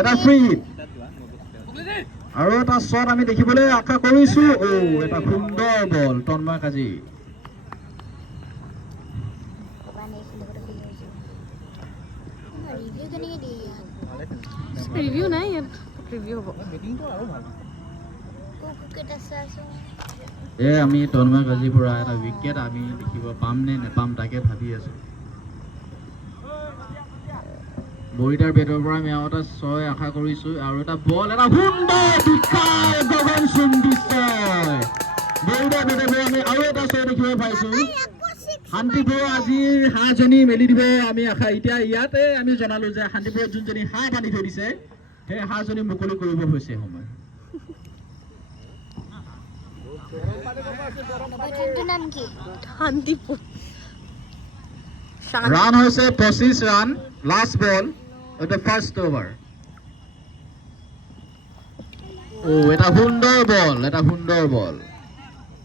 এটা free hit আৰু এটা শ্বট আমি দেখিবলৈ আশা কৰিছো এটা সুন্দৰ বল তন্ময় কাজী ৰিভিউ নাই ইয়াত ৰিভিউ হ'ব আমি তন্ময় কাজীৰ পৰা এটা উইকেট আমি দেখিব পাম নে নেপাম তাকে ভাবি আছো বৰিদাৰ বেটৰ পৰা আমি আৰু এটা 6 আশা কৰিছো আৰু এটা বল এটা সুন্দৰ বিশাল গগন সুন্দৰ বৰিদাৰ বেটৰ পৰা আমি আৰু এটা 6 দেখিব পাইছো শান্তিপুৰ আজিৰ হাঁহজনী মেলি দিব আমি আশা এতিয়া ইয়াতে আমি জনালো যে শান্তিপুৰত যোনজনী হাঁহ বান্ধি থৈ দিছে সেই হাঁহজনী মুকলি কৰিব হৈছে সময় ৰান হয়েছে 25 ৰান লাস্ট বল এটা ফাৰ্স্ট ওভাৰ এটা সুন্দৰ বল